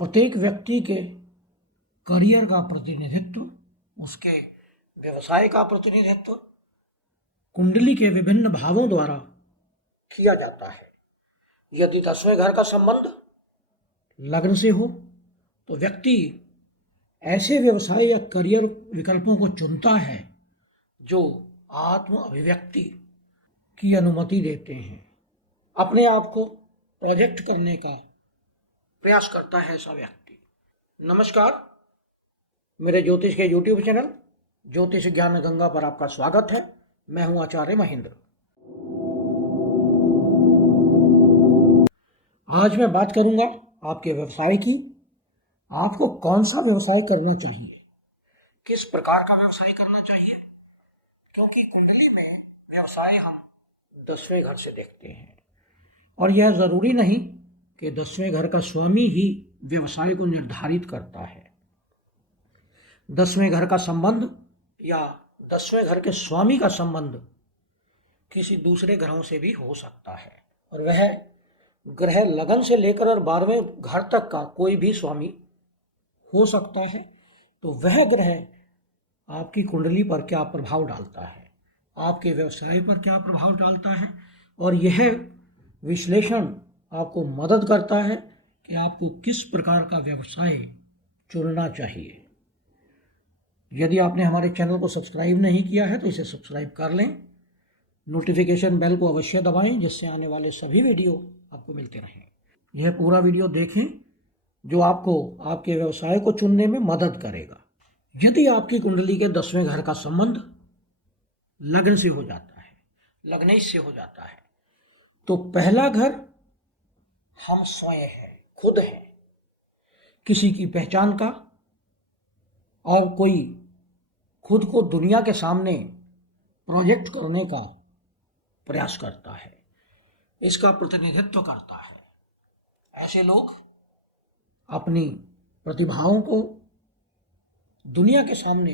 प्रत्येक व्यक्ति के करियर का प्रतिनिधित्व, उसके व्यवसाय का प्रतिनिधित्व कुंडली के विभिन्न भावों द्वारा किया जाता है। यदि 10वें घर का संबंध लग्न से हो तो व्यक्ति ऐसे व्यवसाय या करियर विकल्पों को चुनता है जो आत्म अभिव्यक्ति की अनुमति देते हैं। अपने आप को प्रोजेक्ट करने का प्रयास करता है ऐसा व्यक्ति। नमस्कार, मेरे ज्योतिष के YouTube चैनल ज्योतिष ज्ञान गंगा पर आपका स्वागत है। मैं हूं आचार्य महेंद्र। आज मैं बात करूंगा आपके व्यवसाय की। आपको कौन सा व्यवसाय करना चाहिए, किस प्रकार का व्यवसाय करना चाहिए, क्योंकि कुंडली में व्यवसाय हम 10वें घर से देखते हैं और यह जरूरी नहीं कि 10वें घर का स्वामी ही व्यवसाय को निर्धारित करता है। 10वें घर का संबंध या 10वें घर के स्वामी का संबंध किसी दूसरे ग्रहों से भी हो सकता है और वह ग्रह लगन से लेकर और 12वें घर तक का कोई भी स्वामी हो सकता है। तो वह ग्रह आपकी कुंडली पर क्या प्रभाव डालता है, आपके व्यवसाय पर क्या प्रभाव डालता है, और यह विश्लेषण आपको मदद करता है कि आपको किस प्रकार का व्यवसाय चुनना चाहिए। यदि आपने हमारे चैनल को सब्सक्राइब नहीं किया है तो इसे सब्सक्राइब कर लें। नोटिफिकेशन बेल को अवश्य दबाएं जिससे आने वाले सभी वीडियो आपको मिलते रहें। यह पूरा वीडियो देखें जो आपको आपके व्यवसाय को चुनने में मदद करेगा। यदि आपकी कुंडली के 10वें घर का संबंध लग्न से हो जाता है, लग्नेश से हो जाता है, तो पहला घर हम स्वयं हैं, खुद हैं, किसी की पहचान का, और कोई खुद को दुनिया के सामने प्रोजेक्ट करने का प्रयास करता है, इसका प्रतिनिधित्व करता है। ऐसे लोग अपनी प्रतिभाओं को दुनिया के सामने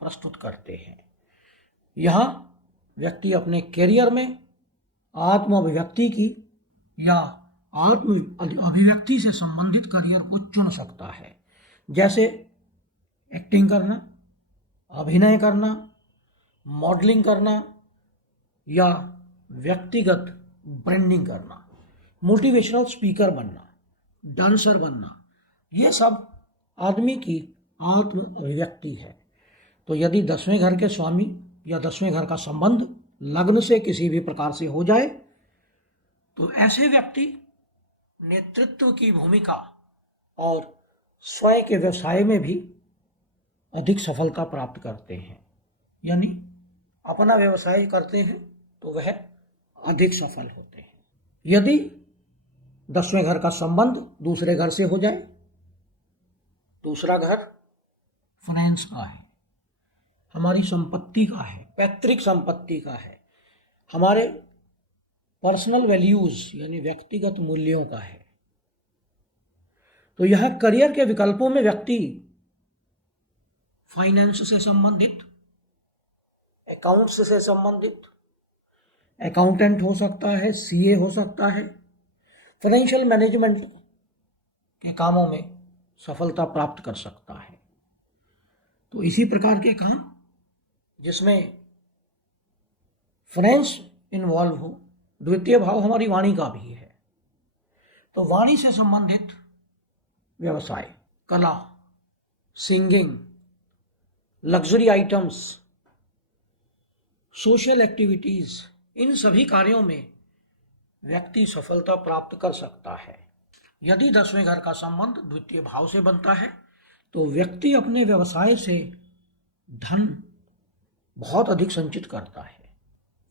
प्रस्तुत करते हैं। यहाँ व्यक्ति अपने करियर में आत्म अभिव्यक्ति की या आत्म अभिव्यक्ति से संबंधित करियर को चुन सकता है, जैसे एक्टिंग करना, अभिनय करना, मॉडलिंग करना या व्यक्तिगत ब्रांडिंग करना, मोटिवेशनल स्पीकर बनना, डांसर बनना, ये सब आदमी की आत्म अभिव्यक्ति है। तो यदि 10वें घर के स्वामी या 10वें घर का संबंध लग्न से किसी भी प्रकार से हो जाए तो ऐसे व्यक्ति नेतृत्व की भूमिका और स्वयं के व्यवसाय में भी अधिक सफलता प्राप्त करते हैं। यानी अपना व्यवसाय करते हैं तो वह अधिक सफल होते हैं। यदि 10वें घर का संबंध दूसरे घर से हो जाए, दूसरा घर फाइनेंस का है, हमारी संपत्ति का है, पैतृक संपत्ति का है, हमारे पर्सनल वैल्यूज यानी व्यक्तिगत मूल्यों का है, तो यह करियर के विकल्पों में व्यक्ति फाइनेंस से संबंधित, अकाउंट्स से संबंधित, अकाउंटेंट हो सकता है, सीए हो सकता है, फाइनेंशियल मैनेजमेंट के कामों में सफलता प्राप्त कर सकता है। तो इसी प्रकार के काम जिसमें फाइनेंस इन्वॉल्व हो, द्वितीय भाव हमारी वाणी का भी है, तो वाणी से संबंधित व्यवसाय, कला, singing, luxury items, social activities, इन सभी कार्यों में व्यक्ति सफलता प्राप्त कर सकता है। यदि 10वें घर का संबंध द्वितीय भाव से बनता है तो व्यक्ति अपने व्यवसाय से धन बहुत अधिक संचित करता है,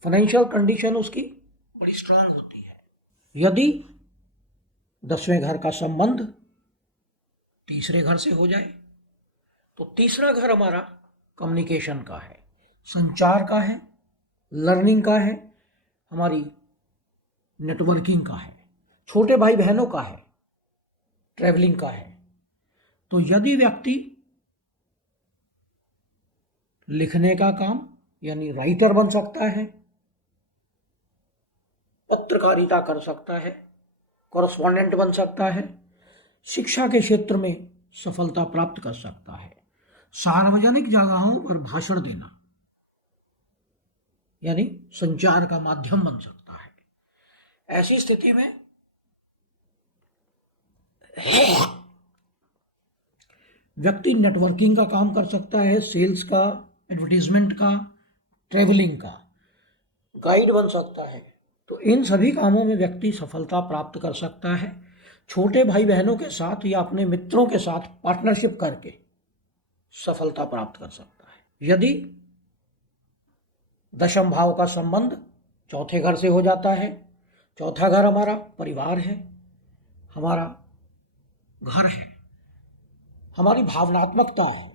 फाइनेंशियल कंडीशन उसकी बड़ी स्ट्रांग होती है। यदि 10वें घर का संबंध तीसरे घर से हो जाए तो तीसरा घर हमारा कम्युनिकेशन का है, संचार का है, लर्निंग का है, हमारी नेटवर्किंग का है, छोटे भाई बहनों का है, ट्रैवलिंग का है। तो यदि व्यक्ति लिखने का काम यानी राइटर बन सकता है, पत्रकारिता कर सकता है, कॉरेस्पॉन्डेंट बन सकता है, शिक्षा के क्षेत्र में सफलता प्राप्त कर सकता है। सार्वजनिक जगहों पर भाषण देना यानी संचार का माध्यम बन सकता है। ऐसी स्थिति में व्यक्ति नेटवर्किंग का काम कर सकता है, सेल्स का, एडवर्टीजमेंट का, ट्रेवलिंग का, गाइड बन सकता है। तो इन सभी कामों में व्यक्ति सफलता प्राप्त कर सकता है। छोटे भाई बहनों के साथ या अपने मित्रों के साथ पार्टनरशिप करके सफलता प्राप्त कर सकता है। यदि दशम भाव का संबंध चौथे घर से हो जाता है, चौथा घर हमारा परिवार है, हमारा घर है, हमारी भावनात्मकता है,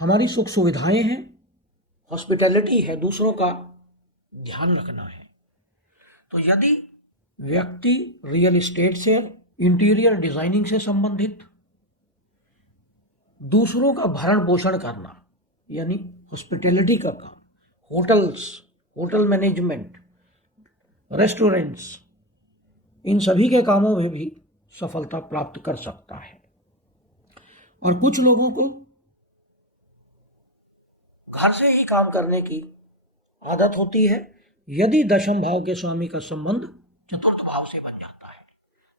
हमारी सुख सुविधाएं हैं, हॉस्पिटैलिटी है, दूसरों का ध्यान रखना है। तो यदि व्यक्ति रियल एस्टेट से, इंटीरियर डिजाइनिंग से संबंधित, दूसरों का भरण पोषण करना यानी हॉस्पिटैलिटी का काम, होटल्स, होटल मैनेजमेंट, रेस्टोरेंट्स, इन सभी के कामों में भी सफलता प्राप्त कर सकता है। और कुछ लोगों को घर से ही काम करने की आदत होती है। यदि दशम भाव के स्वामी का संबंध चतुर्थ भाव से बन जाता है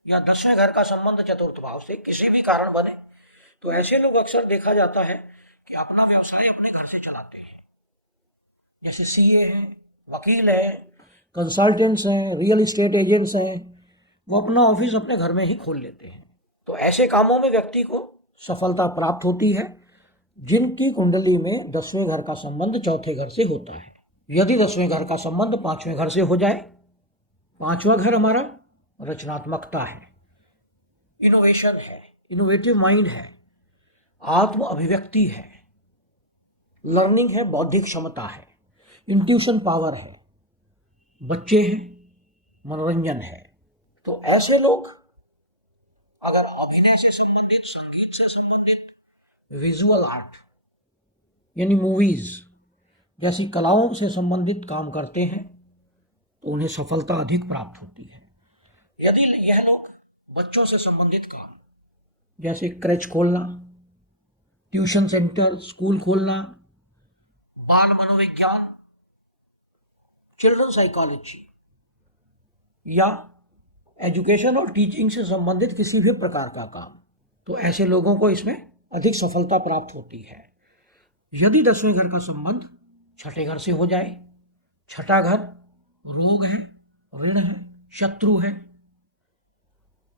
या 10वें घर का संबंध चतुर्थ भाव से किसी भी कारण बने, तो ऐसे लोग अक्सर देखा जाता है कि अपना व्यवसाय अपने घर से चलाते हैं। जैसे सीए हैं, वकील हैं, कंसल्टेंट्स हैं, रियल एस्टेट एजेंट्स हैं, वो अपना ऑफिस अपने घर में ही खोल लेते हैं। तो ऐसे कामों में व्यक्ति को सफलता प्राप्त होती है जिनकी कुंडली में 10वें घर का संबंध चौथे घर से होता है। यदि 10वें घर का संबंध 5वें घर से हो जाए, 5वां घर हमारा रचनात्मकता है, इनोवेशन है, इनोवेटिव माइंड है, आत्म अभिव्यक्ति है, लर्निंग है, बौद्धिक क्षमता है, इंट्यूशन पावर है, बच्चे हैं, मनोरंजन है। तो ऐसे लोग अगर अभिनय से संबंधित, संगीत से संबंधित, विजुअल आर्ट यानी मूवीज जैसी कलाओं से संबंधित काम करते हैं तो उन्हें सफलता अधिक प्राप्त होती है। यदि यह लोग बच्चों से संबंधित काम जैसे क्रैच खोलना, ट्यूशन सेंटर, स्कूल खोलना, बाल मनोविज्ञान, चिल्ड्रन साइकोलॉजी या एजुकेशन और टीचिंग से संबंधित किसी भी प्रकार का काम, तो ऐसे लोगों को इसमें अधिक सफलता प्राप्त होती है। यदि 10वें घर का संबंध छठे घर से हो जाए, छठा घर रोग है, ऋण है, शत्रु है,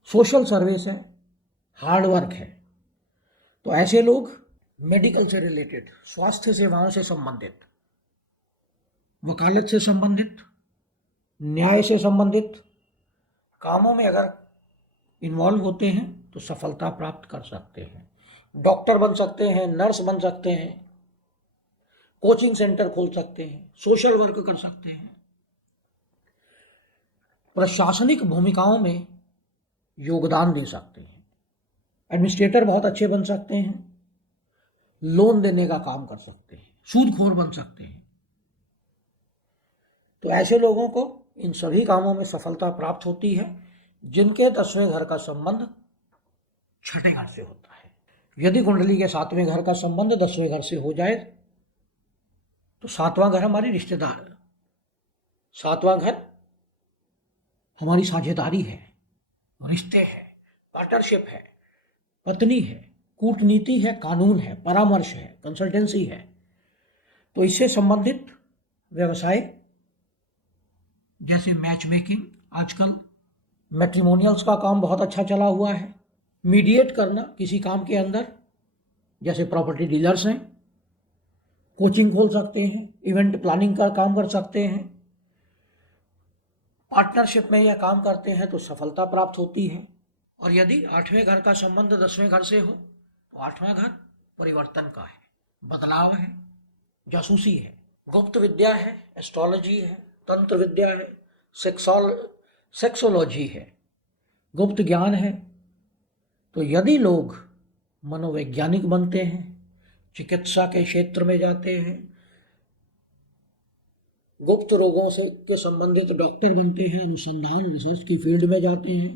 सोशल सर्विस है, हार्डवर्क है, तो ऐसे लोग मेडिकल से रिलेटेड, स्वास्थ्य सेवाओं से संबंधित, वकालत से संबंधित, न्याय से संबंधित कामों में अगर इन्वॉल्व होते हैं तो सफलता प्राप्त कर सकते हैं। डॉक्टर बन सकते हैं, नर्स बन सकते हैं, कोचिंग सेंटर खोल सकते हैं, सोशल वर्क कर सकते हैं, प्रशासनिक भूमिकाओं में योगदान दे सकते हैं, एडमिनिस्ट्रेटर बहुत अच्छे बन सकते हैं, लोन देने का काम कर सकते हैं, सूदखोर बन सकते हैं। तो ऐसे लोगों को इन सभी कामों में सफलता प्राप्त होती है जिनके 10वें घर का संबंध छठे घर से होता है। यदि कुंडली के 7वें घर का संबंध 10वें घर से हो जाए तो 7वां घर हमारी रिश्तेदार है, 7वां घर हमारी साझेदारी है, रिश्ते हैं, पार्टनरशिप है, पत्नी है, कूटनीति है, कानून है, परामर्श है, कंसल्टेंसी है। तो इससे संबंधित व्यवसाय जैसे मैच मेकिंग, आजकल मैट्रिमोनियल्स का काम बहुत अच्छा चला हुआ है, मीडिएट करना किसी काम के अंदर, जैसे प्रॉपर्टी डीलर्स हैं, कोचिंग खोल सकते हैं, इवेंट प्लानिंग का काम कर सकते हैं, पार्टनरशिप में यह काम करते हैं तो सफलता प्राप्त होती है। और यदि 8वें घर का संबंध 10वें घर से हो तो 8वां घर परिवर्तन का है, बदलाव है, जासूसी है, गुप्त विद्या है, एस्ट्रोलॉजी है, तंत्र विद्या है, सेक्सोलॉजी है, गुप्त ज्ञान है। तो यदि लोग मनोवैज्ञानिक बनते हैं, चिकित्सा के क्षेत्र में जाते हैं, गुप्त रोगों से के संबंधित डॉक्टर बनते हैं, अनुसंधान रिसर्च की फील्ड में जाते हैं,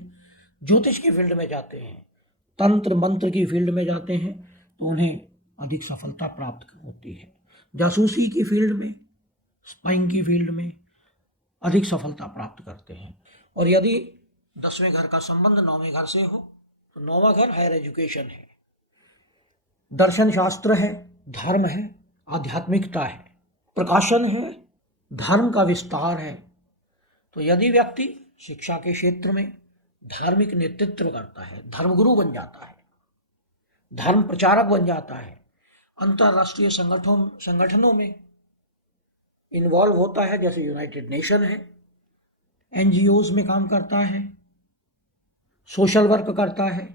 ज्योतिष की फील्ड में जाते हैं, तंत्र मंत्र की फील्ड में जाते हैं तो उन्हें अधिक सफलता प्राप्त होती है। जासूसी की फील्ड में, स्पाइंग की फील्ड में अधिक सफलता प्राप्त करते हैं। और यदि 10वें घर का संबंध 9वें घर से हो तो 9वां घर हायर एजुकेशन है, दर्शन शास्त्र है, धर्म है, आध्यात्मिकता है, प्रकाशन है, धर्म का विस्तार है। तो यदि व्यक्ति शिक्षा के क्षेत्र में धार्मिक नेतृत्व करता है, धर्मगुरु बन जाता है, धर्म प्रचारक बन जाता है, अंतरराष्ट्रीय संगठनों में इन्वॉल्व होता है, जैसे यूनाइटेड नेशन है, एनजीओज में काम करता है, सोशल वर्क करता है,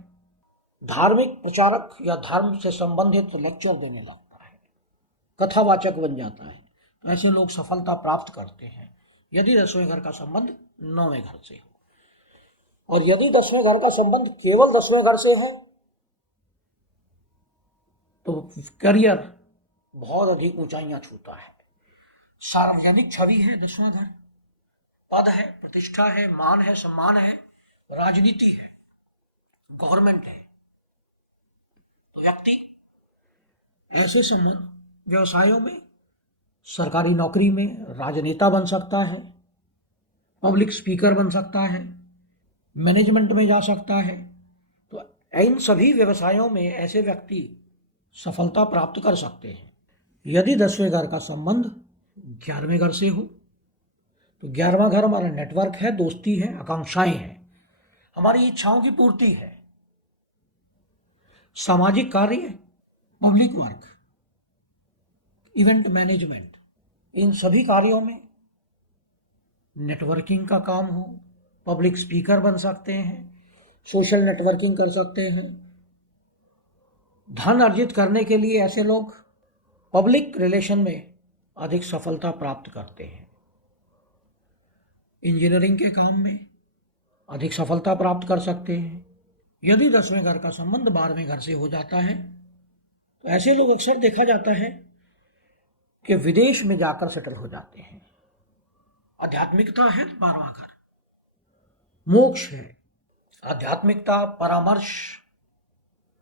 धार्मिक प्रचारक या धर्म से संबंधित लेक्चर देने लगता है, कथावाचक बन जाता है, ऐसे लोग सफलता प्राप्त करते हैं यदि 10वें घर का संबंध 9वें घर से हो। और यदि 10वें घर का संबंध केवल 10वें घर से है तो करियर बहुत अधिक ऊंचाइयां छूता है। सार्वजनिक छवि है 10वां घर, पद है, प्रतिष्ठा है, मान है, सम्मान है, राजनीति है, गवर्नमेंट है। तो व्यक्ति ऐसे संबंध व्यवसायों में, सरकारी नौकरी में राजनेता बन सकता है, पब्लिक स्पीकर बन सकता है, मैनेजमेंट में जा सकता है। तो इन सभी व्यवसायों में ऐसे व्यक्ति सफलता प्राप्त कर सकते हैं। यदि 10वें घर का संबंध 11वें घर से हो तो 11वां घर हमारा नेटवर्क है, दोस्ती है, आकांक्षाएं हैं, हमारी इच्छाओं की पूर्ति है, सामाजिक कार्य, पब्लिक वर्क, इवेंट मैनेजमेंट, इन सभी कार्यों में नेटवर्किंग का काम हो, पब्लिक स्पीकर बन सकते हैं, सोशल नेटवर्किंग कर सकते हैं। धन अर्जित करने के लिए ऐसे लोग पब्लिक रिलेशन में अधिक सफलता प्राप्त करते हैं। इंजीनियरिंग के काम में अधिक सफलता प्राप्त कर सकते हैं। यदि 10वें घर का संबंध 12वें घर से हो जाता है तो ऐसे लोग अक्सर देखा जाता है कि विदेश में जाकर सेटल हो जाते हैं। आध्यात्मिकता है 12वां घर, मोक्ष है, आध्यात्मिकता, परामर्श,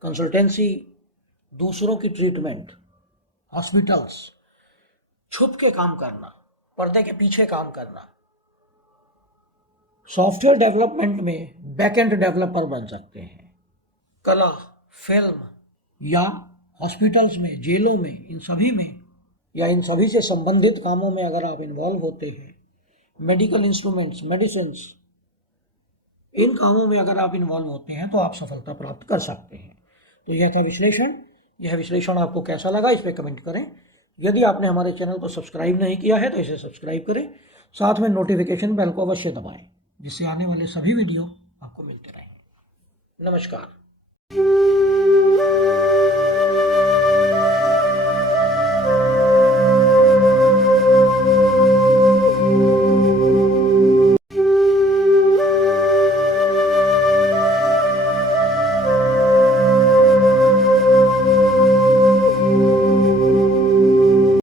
कंसल्टेंसी, दूसरों की ट्रीटमेंट, हॉस्पिटल्स, छुप के काम करना, पर्दे के पीछे काम करना, सॉफ्टवेयर डेवलपमेंट में बैकएंड डेवलपर बन सकते हैं, कला, फिल्म या हॉस्पिटल्स में, जेलों में, इन सभी में या इन सभी से संबंधित कामों में अगर आप इन्वॉल्व होते हैं, मेडिकल इंस्ट्रूमेंट्स, मेडिसिन्स, इन कामों में अगर आप इन्वॉल्व होते हैं तो आप सफलता प्राप्त कर सकते हैं। तो यह था विश्लेषण। यह विश्लेषण आपको कैसा लगा इस पर कमेंट करें। यदि आपने हमारे चैनल को सब्सक्राइब नहीं किया है तो इसे सब्सक्राइब करें, साथ में नोटिफिकेशन बेल को अवश्य दबाएं, जिससे आने वाले सभी वीडियो आपको मिलते रहेंगे। नमस्कार।